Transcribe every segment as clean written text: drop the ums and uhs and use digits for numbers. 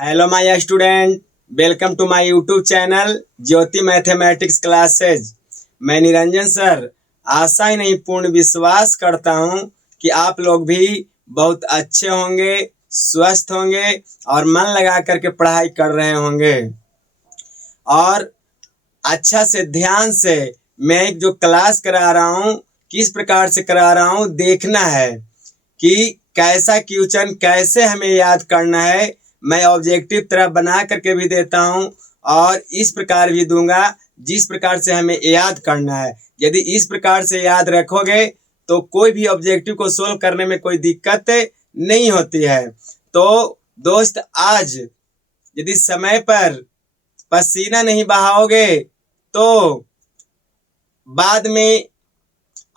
Hello my student, welcome to my YouTube channel Jyoti mathematics classes. मैं Niranjan sir आशा ही नहीं पूर्ण विश्वास करता हूँ कि आप लोग भी बहुत अच्छे होंगे, स्वस्थ होंगे और मन लगा करके पढ़ाई कर रहे होंगे। और अच्छा से ध्यान से मैं एक जो क्लास करा रहा हूँ किस प्रकार से करा रहा हूँ देखना है कि कैसा क्वेश्चन कैसे हमें याद करना है। मैं ऑब्जेक्टिव तरह बना करके भी देता हूँ और इस प्रकार भी दूंगा जिस प्रकार से हमें याद करना है। यदि इस प्रकार से याद रखोगे तो कोई भी ऑब्जेक्टिव को सोल्व करने में कोई दिक्कत नहीं होती है। तो दोस्त, आज यदि समय पर पसीना नहीं बहाओगे तो बाद में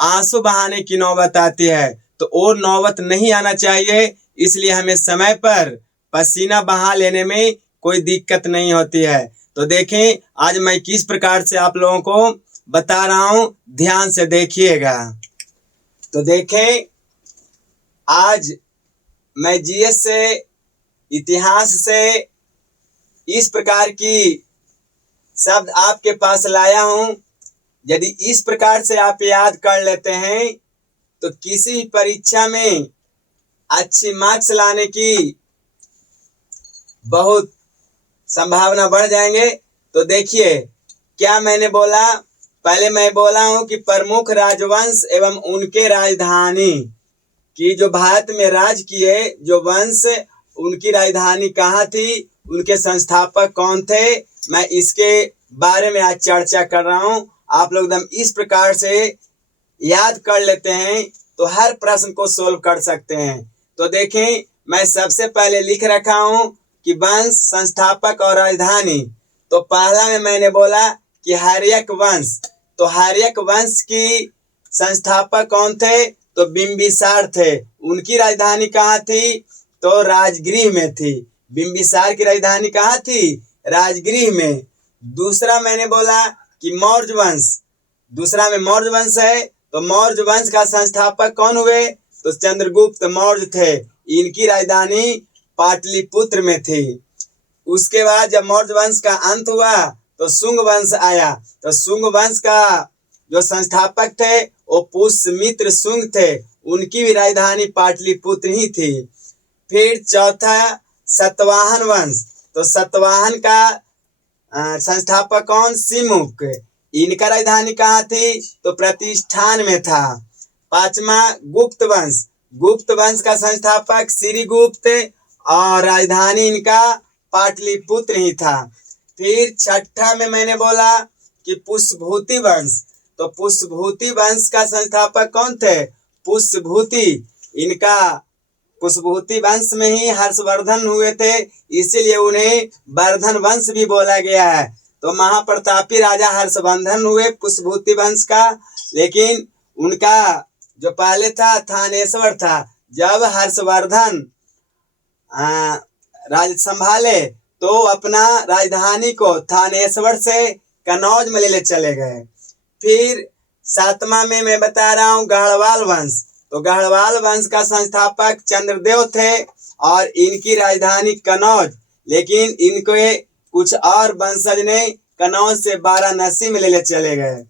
आंसू बहाने की नौबत आती है। तो वो नौबत नहीं आना चाहिए, इसलिए हमें समय पर पसीना बहा लेने में कोई दिक्कत नहीं होती है। तो देखें आज मैं किस प्रकार से आप लोगों को बता रहा हूं, ध्यान से देखिएगा। तो देखें आज मैं जीएस से, इतिहास से इस प्रकार की शब्द आपके पास लाया हूं। यदि इस प्रकार से आप याद कर लेते हैं तो किसी परीक्षा में अच्छी मार्क्स लाने की बहुत संभावना बढ़ जाएंगे। तो देखिए क्या मैंने बोला। पहले मैं बोला हूं कि प्रमुख राजवंश एवं उनके राजधानी की, जो भारत में राज किए जो वंश, उनकी राजधानी कहाँ थी, उनके संस्थापक कौन थे, मैं इसके बारे में आज चर्चा कर रहा हूं। आप लोग एकदम इस प्रकार से याद कर लेते हैं तो हर प्रश्न को सोल्व कर सकते हैं। तो देखें मैं सबसे पहले लिख रखा हूं कि वंश, संस्थापक और राजधानी। तो पहला में मैंने बोला कि हर्यक वंश। तो हर्यक वंश की संस्थापक कौन थे, तो बिंबिसार थे। उनकी राजधानी कहाँ थी, तो राजगृह में थी। बिंबिसार की राजधानी कहाँ थी, राजगृह में। दूसरा मैंने बोला कि मौर्य वंश। दूसरा में मौर्य वंश है। तो मौर्य वंश का संस्थापक कौन हुए, तो चंद्रगुप्त मौर्य थे। इनकी राजधानी पाटलिपुत्र में थी। उसके बाद जब मौर्य वंश का अंत हुआ तो शुंग वंश आया। तो शुंग वंश का जो संस्थापक थे वो पुष्यमित्र शुंग थे। उनकी भी राजधानी पाटलिपुत्र ही थी। फिर चौथा सतवाहन वंश। तो सतवाहन का संस्थापक कौन, सिमुक। इनका राजधानी कहाँ थी, तो प्रतिष्ठान में था। पांचवा गुप्त वंश। गुप्त वंश का संस्थापक श्रीगुप्त और राजधानी इनका पाटलिपुत्र ही था। फिर छठा में मैंने बोला कि पुष्यभूति वंश। तो पुष्यभूति वंश का संस्थापक कौन थे, पुष्यभूति। इनका पुष्यभूति वंश में ही हर्षवर्धन हुए थे, इसीलिए उन्हें वर्धन वंश भी बोला गया है। तो महाप्रतापी राजा हर्षवर्धन हुए पुष्यभूति वंश का। लेकिन उनका जो पहले था थानेश्वर था। जब हर्षवर्धन राज संभाले तो अपना राजधानी को थानेश्वर से कनौज में ले चले गए। फिर सातवां में मैं बता रहा हूँ गढ़वाल वंश। तो गढ़वाल वंश का संस्थापक चंद्रदेव थे और इनकी राजधानी कनौज। लेकिन इनके कुछ और वंशज ने कनौज से वाराणसी में ले चले गए।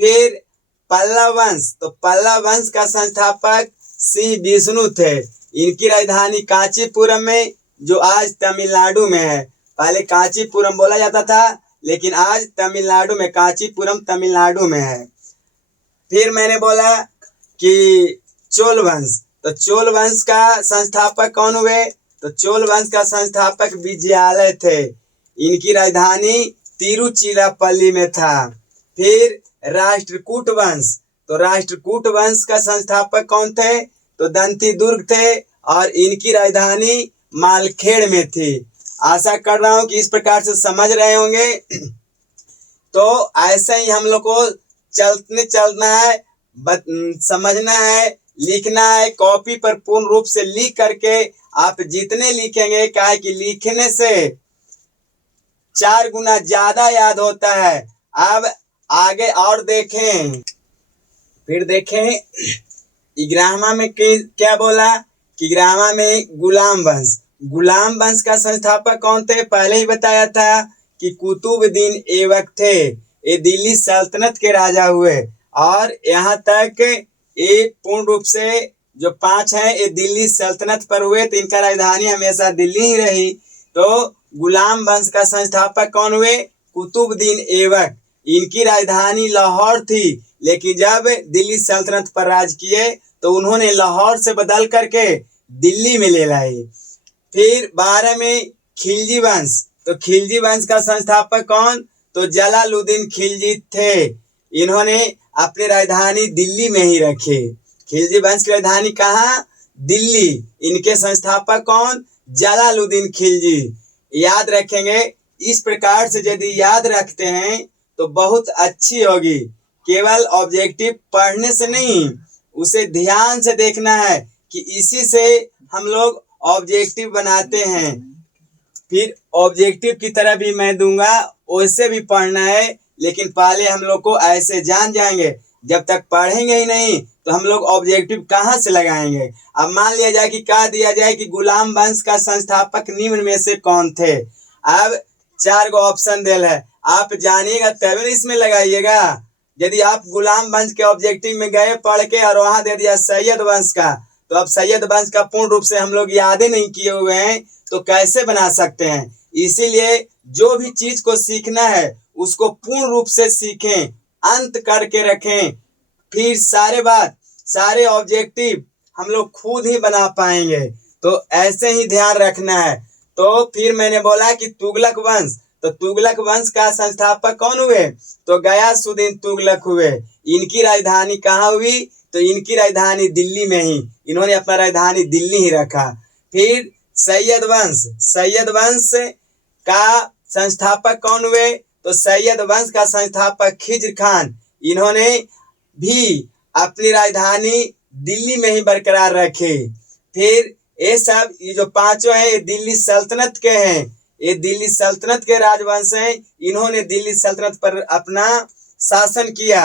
फिर पल्लव वंश। तो पल्लव वंश का संस्थापक सिंह विष्णु थे। इनकी राजधानी कांचीपुरम में, जो आज तमिलनाडु में है। पहले कांचीपुरम बोला जाता था लेकिन आज तमिलनाडु में, कांचीपुरम तमिलनाडु में है। फिर मैंने बोला कि चोल वंश। तो चोल वंश का संस्थापक कौन हुए, तो चोल वंश का संस्थापक विजयालय थे। इनकी राजधानी तिरुचिरापल्ली में था। फिर राष्ट्रकूट वंश। तो राष्ट्रकूट वंश का संस्थापक कौन थे, तो दंती दुर्ग थे और इनकी राजधानी मालखेड़ में थी। आशा कर रहा हूं कि इस प्रकार से समझ रहे होंगे। तो ऐसे ही हम लोग को चलना है, समझना है, लिखना है। कॉपी पर पूर्ण रूप से लिख करके आप जितने लिखेंगे, क्या है कि लिखने से 4 गुना ज्यादा याद होता है। अब आगे और देखें। फिर देखें इग्रामा में क्या बोला कि इग्रामा में गुलाम वंश। गुलाम वंश का संस्थापक कौन थे? पहले ही बताया था कि कुतुबुद्दीन ऐबक थे। ये दिल्ली सल्तनत के राजा हुए और यहाँ तक ये पूर्ण रूप से जो 5 हैं ये दिल्ली सल्तनत पर हुए, तो इनका राजधानी हमेशा दिल्ली ही रही। तो गुलाम वंश का संस्थापक कौन हुए? कुतुबुद्दीन ऐबक। इनकी राजधानी लाहौर थी, लेकिन जब दिल्ली सल्तनत पर राज किए तो उन्होंने लाहौर से बदल करके दिल्ली में ले लाए। फिर 12 में खिलजी वंश। तो खिलजी वंश का संस्थापक कौन? तो जलालुद्दीन खिलजी थे। इन्होंने अपनी राजधानी दिल्ली में ही रखी। खिलजी वंश की राजधानी कहाँ? दिल्ली। इनके संस्थापक कौन? जलालुद्दीन खिलजी। याद रखेंगे। इस प्रकार से यदि याद रखते हैं तो बहुत अच्छी होगी। केवल ऑब्जेक्टिव पढ़ने से नहीं, उसे ध्यान से देखना है कि इसी से हम लोग ऑब्जेक्टिव बनाते हैं। फिर ऑब्जेक्टिव की तरह भी मैं दूंगा, वैसे भी पढ़ना है, लेकिन पहले हम लोग को ऐसे जान जाएंगे। जब तक पढ़ेंगे ही नहीं तो हम लोग ऑब्जेक्टिव कहाँ से लगाएंगे। अब मान लिया जाए कि कह दिया जाए कि गुलाम वंश का संस्थापक निम्न में से कौन थे। अब 4 गो ऑप्शन दिल है, आप जानिएगा तभी इसमें लगाइएगा। यदि आप गुलाम वंश के ऑब्जेक्टिव में गए पढ़ के और वहां दे दिया सैयद वंश का, तो अब सैयद वंश का पूर्ण रूप से हम लोग याद ही नहीं किए हुए हैं, तो कैसे बना सकते हैं। इसीलिए जो भी चीज को सीखना है उसको पूर्ण रूप से सीखें, अंत करके रखें, फिर सारे ऑब्जेक्टिव हम लोग खुद ही बना पाएंगे। तो ऐसे ही ध्यान रखना है। तो फिर मैंने बोला कि तुगलक वंश। तो तुगलक वंश का संस्थापक कौन हुए? तो गयासुद्दीन तुगलक हुए। इनकी राजधानी कहाँ हुई? तो इनकी राजधानी दिल्ली में ही। इन्होंने अपना राजधानी दिल्ली ही रखा। फिर सैयद वंश का संस्थापक कौन हुए? तो सैयद वंश का संस्थापक खिज्र खान। इन्होंने भी अपनी राजधानी दिल्ली में ही बरकरार रखी। फिर ये जो 5 हैं ये दिल्ली सल्तनत के हैं। ये दिल्ली सल्तनत के राजवंश हैं। इन्होंने दिल्ली सल्तनत पर अपना शासन किया।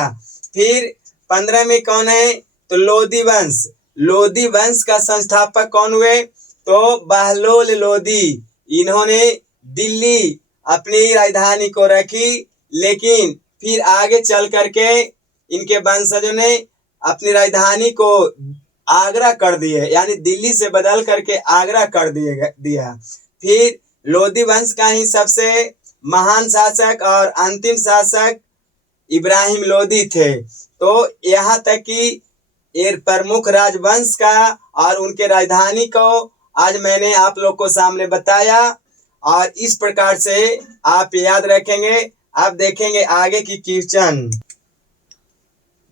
फिर 15 में कौन है? तो लोधी वंश। लोधी वंश का संस्थापक कौन हुए? तो बहलोल लोधी। इन्होंने दिल्ली अपनी राजधानी को रखी, लेकिन फिर आगे चल करके इनके वंशजों ने अपनी राजधानी को आगरा कर दिए, यानी दिल्ली से बदल करके आगरा कर दिया। फिर लोधी वंश का ही सबसे महान शासक और अंतिम शासक इब्राहिम लोधी थे। तो यहाँ तक कि ये प्रमुख राजवंश का और उनके राजधानी को आज मैंने आप लोग को सामने बताया, और इस प्रकार से आप याद रखेंगे। अब देखेंगे आगे की क्वेश्चन।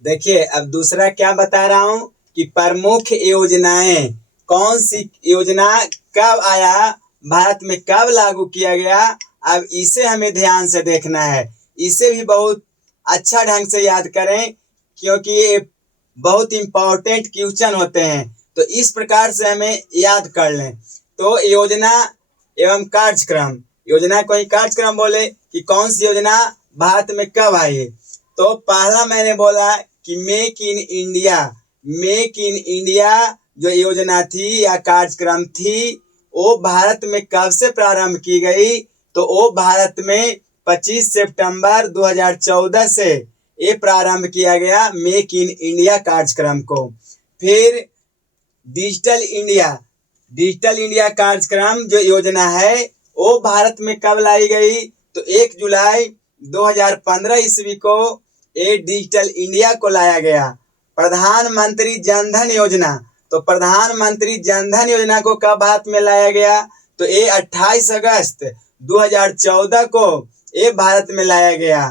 देखिए अब दूसरा क्या बता रहा हूं कि प्रमुख योजनाएं, कौन सी योजना कब आया, भारत में कब लागू किया गया। अब इसे हमें ध्यान से देखना है। इसे भी बहुत अच्छा ढंग से याद करें, क्योंकि ये बहुत इंपॉर्टेंट क्वेश्चन होते हैं। तो इस प्रकार से हमें याद कर लें। तो योजना एवं कार्यक्रम, योजना को ही कार्यक्रम बोले कि कौन सी योजना भारत में कब आई। तो पहला मैंने बोला कि मेक इन इंडिया जो योजना थी या कार्यक्रम थी, वो भारत में कब से प्रारंभ की गई। तो वो भारत में 25 सितंबर 2014 से ये प्रारंभ किया गया मेक इन इंडिया कार्यक्रम को। फिर डिजिटल इंडिया कार्यक्रम जो योजना है वो भारत में कब लाई गई। तो 1 जुलाई 2015 ईस्वी को ये डिजिटल इंडिया को लाया गया। प्रधानमंत्री जनधन योजना, तो प्रधानमंत्री जनधन योजना को कब भारत में लाया गया। तो ये 28 अगस्त 2014 को ये भारत में लाया गया।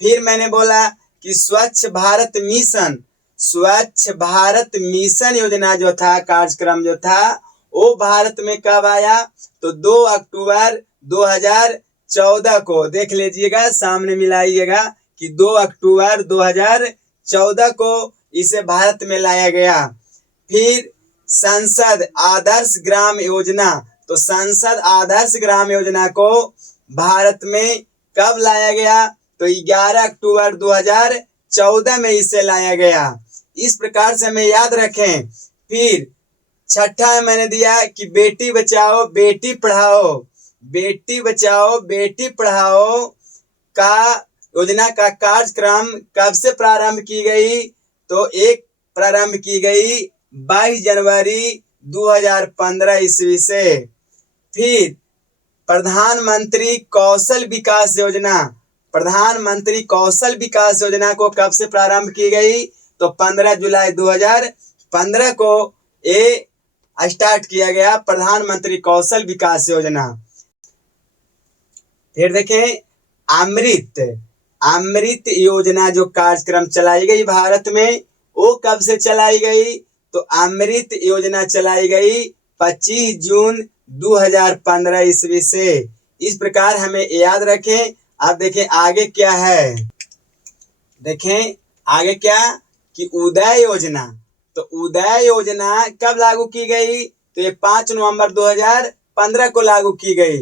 फिर मैंने बोला कि स्वच्छ भारत मिशन योजना जो था, कार्यक्रम जो था, वो भारत में कब आया। तो 2 अक्टूबर 2014 को, देख लीजिएगा सामने मिलाइएगा कि 2 अक्टूबर 2014 को इसे भारत में लाया गया। फिर संसद आदर्श ग्राम योजना, तो संसद आदर्श ग्राम योजना को भारत में कब लाया गया। तो 11 अक्टूबर 2014 में इसे लाया गया। इस प्रकार से हमें याद रखें। फिर छठा में मैंने दिया कि बेटी बचाओ बेटी पढ़ाओ, बेटी बचाओ बेटी पढ़ाओ का योजना का कार्यक्रम कब से प्रारंभ की गई? तो एक प्रारंभ की गई 22 जनवरी 2015 ईस्वी से। फिर प्रधानमंत्री कौशल विकास योजना, प्रधानमंत्री कौशल विकास योजना को कब से प्रारंभ की गई? तो 15 जुलाई 2015 को ये स्टार्ट किया गया प्रधानमंत्री कौशल विकास योजना। फिर देखें अमृत, अमृत योजना जो कार्यक्रम चलाई गई भारत में, वो कब से चलाई गई? तो अमृत योजना चलाई गई 25 जून 2015 ईस्वी से। इस प्रकार हमें याद रखें। अब देखें आगे क्या है, देखें आगे क्या कि उदय योजना। तो उदय योजना कब लागू की गई? तो ये 5 नवंबर 2015 को लागू की गई।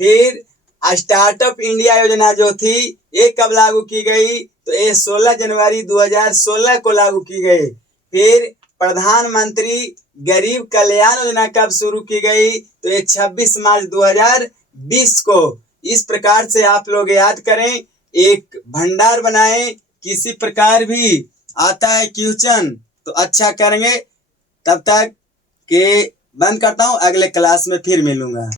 फिर स्टार्टअप इंडिया योजना जो थी ये कब लागू की गई? तो ये 16 जनवरी 2016 को लागू की गई। फिर प्रधानमंत्री गरीब कल्याण योजना कब शुरू की गई? तो ये 26 मार्च 2020 को। इस प्रकार से आप लोग याद करें, एक भंडार बनाएं, किसी प्रकार भी आता है क्वेश्चन तो अच्छा करेंगे। तब तक के बंद करता हूँ, अगले क्लास में फिर मिलूंगा।